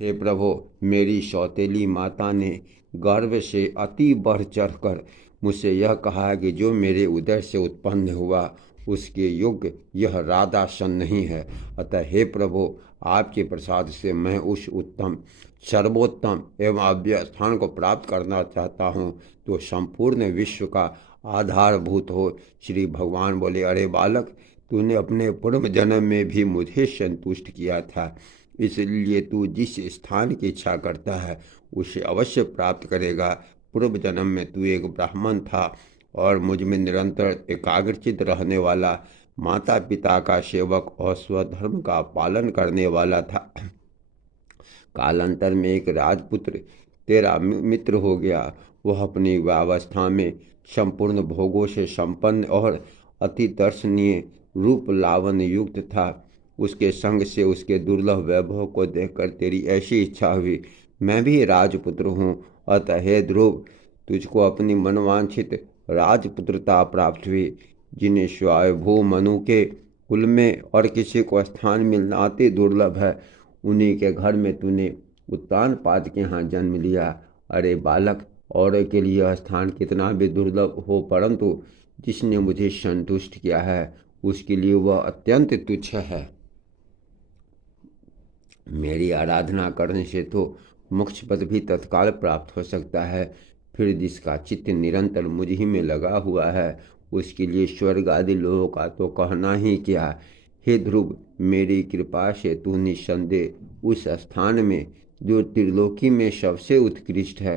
हे प्रभु, मेरी सौतेली माता ने गर्व से अति बढ़ चढ़कर मुझसे यह कहा कि जो मेरे उदर से उत्पन्न हुआ उसके योग्य यह राधासन नहीं है। अतः हे प्रभु, आपके प्रसाद से मैं उस उत्तम, सर्वोत्तम एवं अव्यय स्थान को प्राप्त करना चाहता हूँ, तो संपूर्ण विश्व का आधारभूत हो। श्री भगवान बोले, अरे बालक, तूने अपने पूर्व जन्म में भी मुझे संतुष्ट किया था, इसलिए तू जिस स्थान की इच्छा करता है उसे अवश्य प्राप्त करेगा। पूर्व जन्म में तू एक ब्राह्मण था और मुझ में निरंतर एकाग्रचित रहने वाला, माता पिता का सेवक और स्वधर्म का पालन करने वाला था। कालांतर में एक राजपुत्र तेरा मित्र हो गया। वह अपनी युवावस्था में संपूर्ण भोगों से संपन्न और अति दर्शनीय रूप लावण्य युक्त था। उसके संग से उसके दुर्लभ वैभव को देखकर तेरी ऐसी इच्छा हुई, मैं भी राजपुत्र हूँ। अतः हे ध्रुव, तुझको अपनी मनवांछित राजपुत्रता प्राप्त हुई। जिन्हें स्वयंभू मनु के कुल में और किसी को स्थान मिलना अति दुर्लभ है, उन्हीं के घर में तूने उत्तानपाद के यहाँ जन्म लिया। अरे बालक, और के लिए यह स्थान कितना भी दुर्लभ हो, परंतु जिसने मुझे संतुष्ट किया है उसके लिए वह अत्यंत तुच्छ है। मेरी आराधना करने से तो मोक्ष पद भी तत्काल प्राप्त हो सकता है, फिर जिसका चित्त निरंतर मुझ ही में लगा हुआ है उसके लिए स्वर्ग आदि लोगों का तो कहना ही क्या। हे ध्रुव, मेरी कृपा से तू निस्संदेह उस स्थान में, जो त्रिलोकी में सबसे उत्कृष्ट है,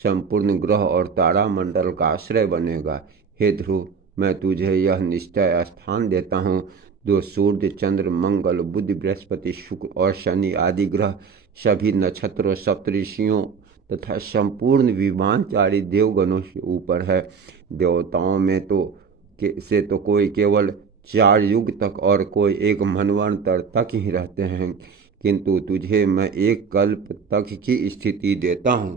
संपूर्ण ग्रह और तारामंडल का आश्रय बनेगा। हे ध्रुव, मैं तुझे यह निश्चय स्थान देता हूँ, जो सूर्य, चंद्र, मंगल, बुध, बृहस्पति, शुक्र और शनि आदि ग्रह, सभी नक्षत्रों, सप्तऋषियों तथा संपूर्ण विमानचारी देवगणों से ऊपर है। देवताओं में से तो कोई केवल 4 युग तक और कोई 1 मनवंतर तक ही रहते हैं, किंतु तुझे मैं 1 कल्प तक की स्थिति देता हूँ।